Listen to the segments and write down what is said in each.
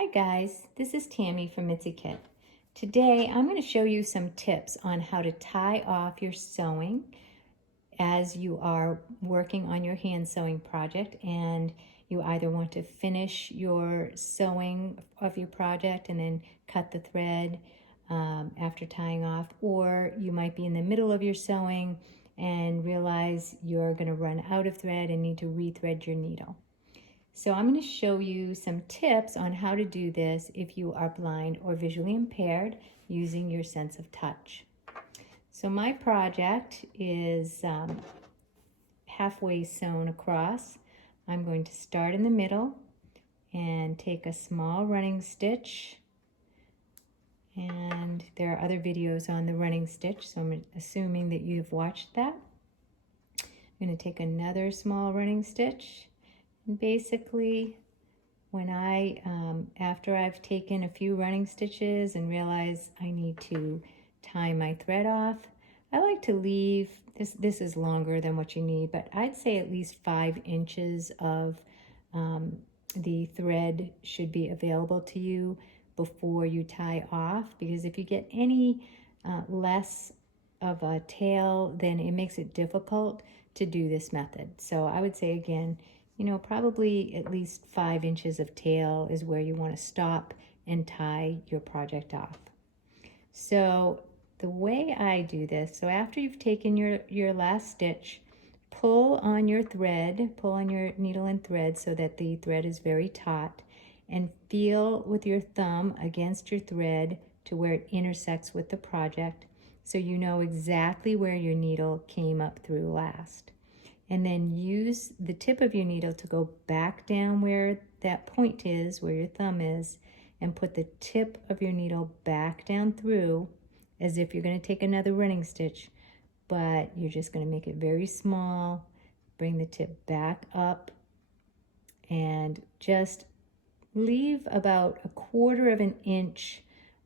Hi guys, this is Tammy from Mitzi Kit. Today I'm going to show you some tips on how to tie off your sewing as you are working on your hand sewing project and you either want to finish your sewing of your project and then cut the thread after tying off, or you might be in the middle of your sewing and realize you're going to run out of thread and need to rethread your needle. So I'm going to show you some tips on how to do this if you are blind or visually impaired using your sense of touch. So my project is halfway sewn across. I'm going to start in the middle and take a small running stitch. And there are other videos on the running stitch, so I'm assuming that you've watched that. I'm going to take another small running stitch. And basically, when after I've taken a few running stitches and realize I need to tie my thread off, I like to leave, this is longer than what you need, but I'd say at least 5 inches of the thread should be available to you before you tie off, because if you get any less of a tail, then it makes it difficult to do this method. So I would say again, probably at least 5 inches of tail is where you want to stop and tie your project off. So the way I do this, so after you've taken your last stitch, pull on your thread, pull on your needle and thread so that the thread is very taut, and feel with your thumb against your thread to where it intersects with the project so you know exactly where your needle came up through last. And then use the tip of your needle to go back down where that point is, where your thumb is, and put the tip of your needle back down through as if you're going to take another running stitch, but you're just going to make it very small. Bring the tip back up and just leave about 1/4 of an inch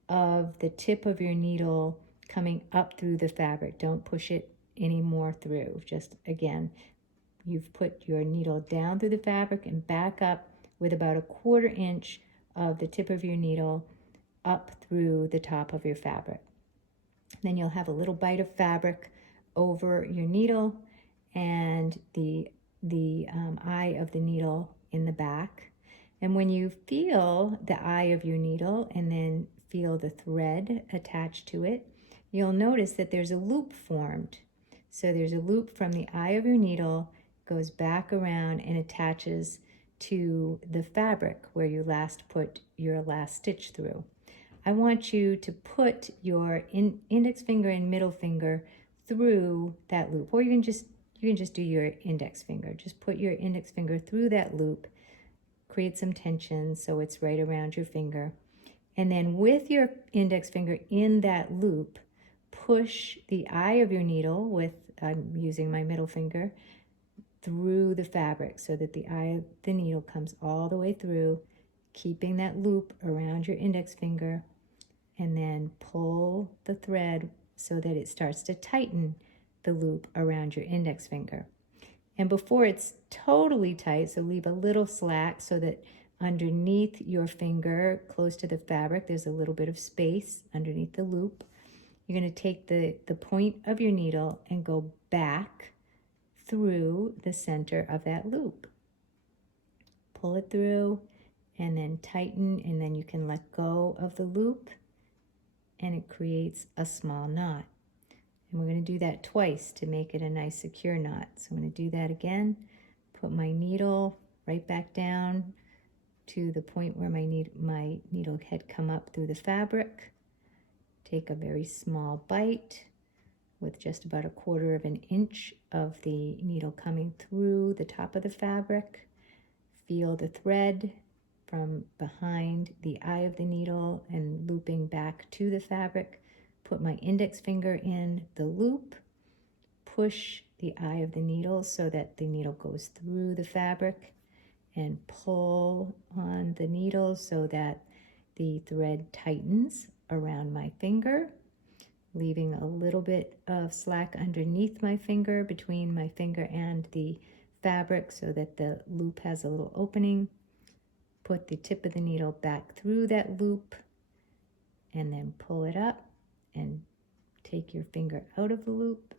of the tip of your needle coming up through the fabric. Don't push it any more through. Just again, you've put your needle down through the fabric and back up with about 1/4 inch of the tip of your needle up through the top of your fabric. Then you'll have a little bite of fabric over your needle and the eye of the needle in the back. And when you feel the eye of your needle and then feel the thread attached to it, you'll notice that there's a loop formed. So there's a loop from the eye of your needle, goes back around and attaches to the fabric where you last put your last stitch through. I want you to put your index finger and middle finger through that loop, or you can just do your index finger. Just put your index finger through that loop, create some tension so it's right around your finger, and then with your index finger in that loop, push the eye of your needle with, I'm using my middle finger, through the fabric so that the eye of the needle comes all the way through, keeping that loop around your index finger, and then pull the thread so that it starts to tighten the loop around your index finger. And before it's totally tight, so leave a little slack so that underneath your finger, close to the fabric, there's a little bit of space underneath the loop. You're going to take the point of your needle and go back through the center of that loop. Pull it through and then tighten, and then you can let go of the loop and it creates a small knot. And we're going to do that twice to make it a nice secure knot. So I'm going to do that again. Put my needle right back down to the point where my needle had come up through the fabric. Take a very small bite with just about 1/4 of an inch of the needle coming through the top of the fabric. Feel the thread from behind the eye of the needle and looping back to the fabric. Put my index finger in the loop, push the eye of the needle so that the needle goes through the fabric, and pull on the needle so that the thread tightens around my finger, leaving a little bit of slack underneath my finger, between my finger and the fabric so that the loop has a little opening. put the tip of the needle back through that loop and then pull it up and take your finger out of the loop.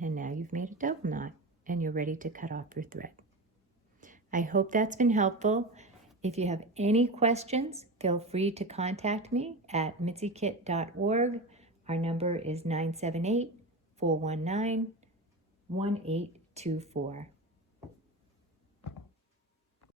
And now you've made a double knot and you're ready to cut off your thread. I hope that's been helpful. If you have any questions, feel free to contact me at mitsykit.org. Our number is 978-419-1824.